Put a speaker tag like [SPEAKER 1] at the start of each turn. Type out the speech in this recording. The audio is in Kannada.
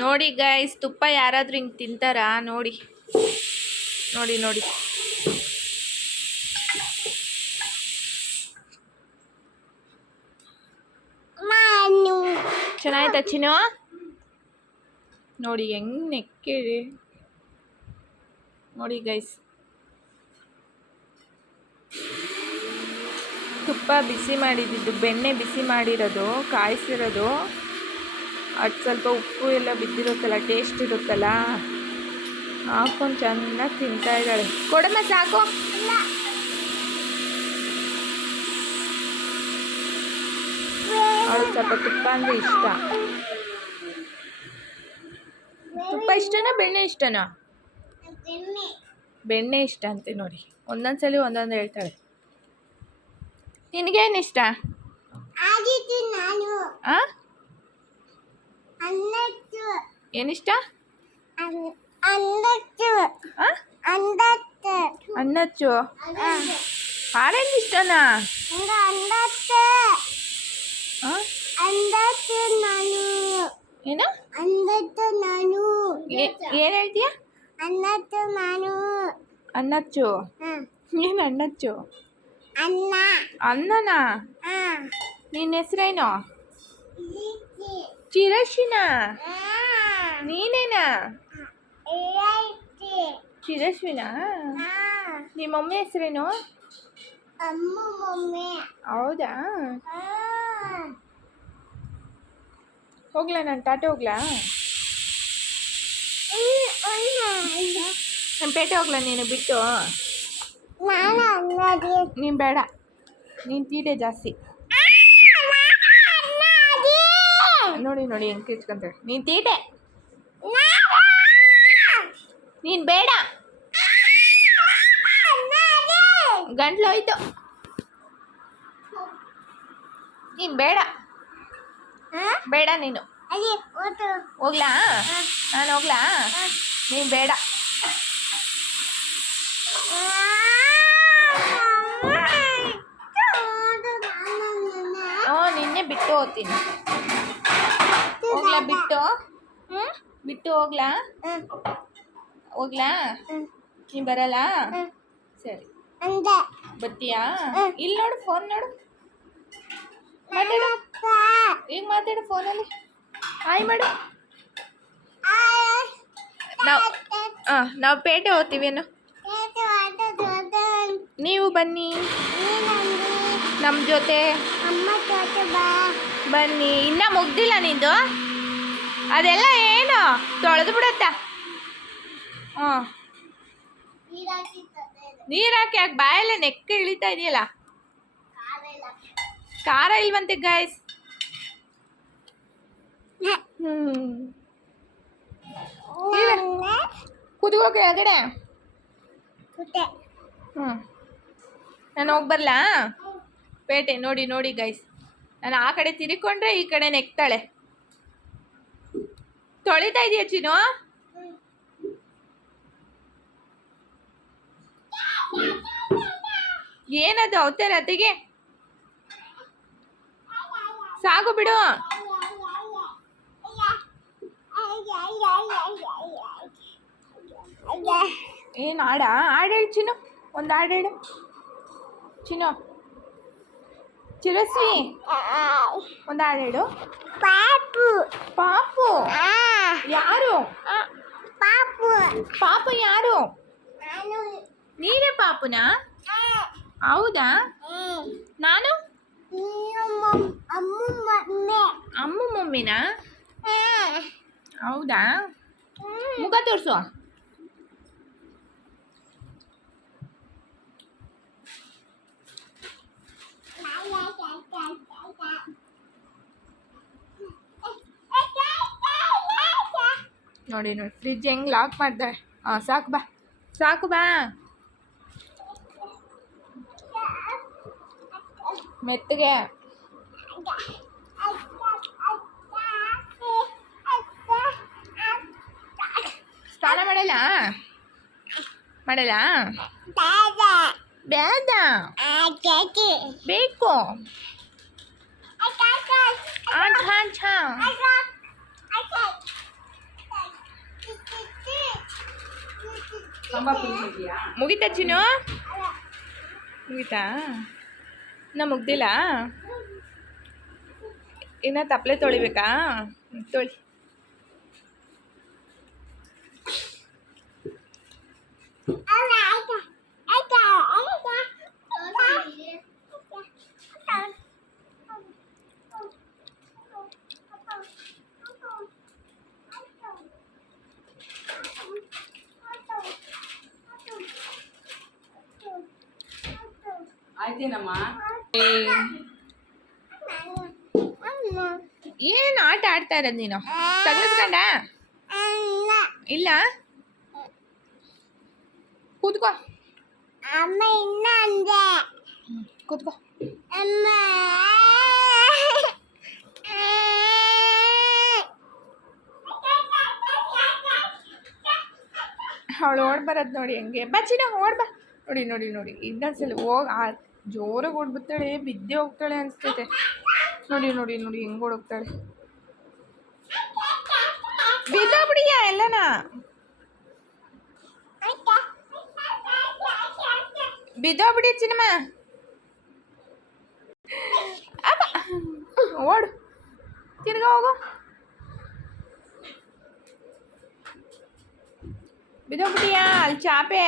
[SPEAKER 1] ನೋಡಿ ಗೈಸ್ ತುಪ್ಪ ಯಾರಾದ್ರೂ ಹಿಂಗೆ ತಿಂತಾರಾ? ನೋಡಿ. ನೋಡಿ ನೋಡಿ.
[SPEAKER 2] ನಾನು
[SPEAKER 1] ಚೆನ್ನಾಯ್ತಾ ಚಿನ್ನು ನೋಡಿ, ಹೆಂಗ್ ನೆಕ್ಕಿರಿ ನೋಡಿ ಗೈಸ್ ತುಪ್ಪ ಬಿಸಿ ಮಾಡಿದ್ದು, ಬೆಣ್ಣೆ ಬಿಸಿ ಮಾಡಿರೋದು, ಕಾಯಿಸಿರೋದು. ಅದು ಸ್ವಲ್ಪ ಉಪ್ಪು ಎಲ್ಲ ಬಿದ್ದಿರುತ್ತಲ್ಲ ಟೇಸ್ಟ್ ಇರುತ್ತಲ್ಲ? ಹಾಕೊಂಡು ಚೆನ್ನಾಗಿ ತಿಂತಾ ಇದ್ದಾಳೆ. ಕೊಡಮ್ಮ ಸಾಕು. ಅವಳು ಸ್ವಲ್ಪ ತುಪ್ಪ ಅಂದರೆ ಇಷ್ಟ. ತುಪ್ಪ ಇಷ್ಟನಾ ಬೆಣ್ಣೆ ಇಷ್ಟನಾ?
[SPEAKER 2] ಬೆಣ್ಣೆ
[SPEAKER 1] ಇಷ್ಟ ಅಂತೆ ನೋಡಿ. ಒಂದೊಂದ್ಸಲಿ ಒಂದೊಂದು ಹೇಳ್ತಾಳೆ. ನಿನಗೇನು ಇಷ್ಟ
[SPEAKER 2] ಆಗಿದ್ದು ನಾನು
[SPEAKER 1] ಆ
[SPEAKER 2] ಅನ್ನತ್ತು
[SPEAKER 1] ಏನಿಷ್ಟ? ಅನ್ನಚ್ಚು ಆರೆಂಜ್ ಇಷ್ಟನಾ? ಏನು? ಏನು ಹೇಳ್ತೀಯ? ಅನ್ನಚ್ಚು ಏನ್
[SPEAKER 2] ಅಣ್ಣಚ್ಚು
[SPEAKER 1] ಅನ್ನನಾ. ನಿನ್ನ ಹೆಸ್ರೇನು. ಚಿರಶಿನ. ನೀನೇನಾ. ಚಿರಶ್ವಿನ. ನಿಮ್ಮ ಮಮ್ಮಿ ಹೆಸ್ರೇನು ಹೌದಾ. ಹೋಗ್ಲಾ ನಾನು ಟಾಟೆ ಹೋಗ್ಲಾ. ನಾನು ಪೇಟೆ ಹೋಗ್ಲಾ ನೀನು ಬಿಟ್ಟು
[SPEAKER 2] ನಾನು
[SPEAKER 1] ನೀನು ಬೇಡ ನೀನು ತೀಟೆ ಜಾಸ್ತಿ ನೋಡಿ ನೋಡಿ ಹೆಂಗೆ ಕಿಚ್ಕೊಂತಾಳೆ ನೀನು ತೀಟೆ. ನೀನು ಬೇಡ. ಗಂಟ್ಲೋಯ್ತು ನೀನು ಬೇಡ. ಬೇಡ ನೀನು. ಹೋಗ್ಲಾ? ನಾನು ಹೋಗ್ಲಾ? ನೀನು ಬೇಡ. ಹ್ಞೂ ನಿನ್ನೆ ಬಿಟ್ಟು ಹೋಗ್ತೀನಿ. ಬಿಟ್ಟು? ಬಿಟ್ಟು ಹೋಗ್ಲಾ? ಹೋಗ್ಲಾ? ನೀ ಬರಲ್ಲ? ಸರಿ. ಬರ್ತೀಯಾ? ಇಲ್ಲಿ ನೋಡು ಫೋನ್ ನೋಡು. ಮಾತಾಡು. ಈಗ ಮಾತಾಡು ಫೋನಲ್ಲಿ ಹಾಯ್ ಮಾಡು. ನಾವು ಹಾಂ ನಾವು ಪೇಟೆ ಹೋಗ್ತೀವೇನು ನೀವು ಬನ್ನಿ. ನಮ್ಮ ಜೊತೆ. ಬನ್ನಿ. ಇನ್ನೂ ಮುಗ್ದಿಲ್ಲ ನಿಂದು? ಅದೆಲ್ಲ ಏನು? ತೊಳೆದು ಬಿಡತ್ತ? ಹಾಂ ನೀರು ಹಾಕಿ ಯಾಕೆ ಬಾಯಲ್ಲೇ ನೆಕ್ಕ ಇಳಿತಾ ಇದೆಯಲ್ಲ? ಖಾರ ಇಲ್ವಂತೆ ಗಾಯ್ಸ್ ಕುದಿಗೋ ಕೆಳಗಡೆ ಹ್ಞೂ. ನಾನು ಹೋಗಿ ಬರಲಾ? ಪೇಟೆ ನೋಡಿ ನೋಡಿ ಗೈಸ್ ನಾನು ಆ ಕಡೆ ತಿರ್ಕೊಂಡ್ರೆ ಈ ಕಡೆ ನೆಕ್ತಾಳೆ. ತೊಳಿತಾ ಇದೆಯಾ ಚಿನ್ನು ಏನದು ಅವತಾರ ಅತ್ತಿಗೆ? ಸಾಕು ಬಿಡು. ಏನು ಆಡ ಹಾಡು ಹೇಳು ಚಿನ್ನು ಒಂದು ಹಾಡು ಹೇಳು. ಚಿನ್ನು ಚಿರಸ್ವಿ. ಒಂದು ಹಾಡು ಹೇಳು.
[SPEAKER 2] ಪಾಪು.
[SPEAKER 1] ಪಾಪು. ಯಾರು?
[SPEAKER 2] ಪಾಪು.
[SPEAKER 1] ಪಾಪ ಯಾರು?
[SPEAKER 2] ನಾನು.
[SPEAKER 1] ಪಾಪುನಾ? ಹೌದಾ? ನಾನು?
[SPEAKER 2] ಅಮ್ಮ
[SPEAKER 1] ಮಮ್ಮಿನಾ? ಹೌದಾ? ಮುಖ ತೋರಿಸು. ನೋಡಿ ನೋಡಿ ಫ್ರಿಜ್ ಹೆಂಗೆ ಲಾಕ್ ಮಾಡ್ದೆ? ಹಾಂ ಸಾಕು ಬಾ. ಸಾಕು ಬಾ. ಮೆತ್ತಗೆ. ಸ್ನಾನ ಮಾಡಲ್ಲ? ಮಾಡಲ್ಲ? ಬೇಡ. ಬೇಕು. ಹಾಂ. ಮುಗಿತಾ ಚಿನ್ನು? ಮುಗಿತಾ? ನಾ ಮುಗ್ದಿಲ್ಲ? ಇನ್ನು ತಪ್ಪಲೆ ತೊಳಿಬೇಕಾ? ತೊಳಿ. ತೊಳಿ
[SPEAKER 3] ಆಯ್ತೇನಮ್ಮ?
[SPEAKER 1] ಏನು ಆಟ ಆಡ್ತಾ ಇರೋದು ನೀನು? ತಗಸ್ಕೊಂಡ ಇಲ್ಲ? ಕೂತ್ಕೋ.
[SPEAKER 2] ಅಮ್ಮ ಇನ್ನ ಅಂದೆ.
[SPEAKER 1] ಕೂತ್ಕೋ.
[SPEAKER 2] ಅಮ್ಮ.
[SPEAKER 1] ಅವಳು ಓಡ್ ಬರೋದು ನೋಡಿ ಹಂಗೆ. ಬಚ್ಚಿನ ಓಡ್ ಬಾ. ನೋಡಿ ನೋಡಿ ನೋಡಿ. ಇನ್ನೊಂದ್ಸಲ ಹೋಗ್ ಆ ಜೋರಾಗಿ ಓಡ್ಬಿಡ್ತಾಳೆ ಬಿದ್ದೆ ಹೋಗ್ತಾಳೆ ಅನಿಸ್ತೈತೆ ನೋಡಿ ನೋಡಿ ನೋಡಿ ಹೆಂಗೆ ಓಡೋಗ್ತಾಳೆ ಬಿದ್ದೋಗ್ಬಿಡಿಯ ಎಲ್ಲನ ಬಿದ್ದೋಗ್ಬಿಡಿ ಚಿನ್ನಮ್ಮ ಅಪ್ಪ ಓಡು ತಿರ್ಗಾ ಹೋಗು ಬಿದ್ದೋಗ್ಬಿಟ್ಟಿಯಾ ಅಲ್ಲಿ ಚಾಪೆ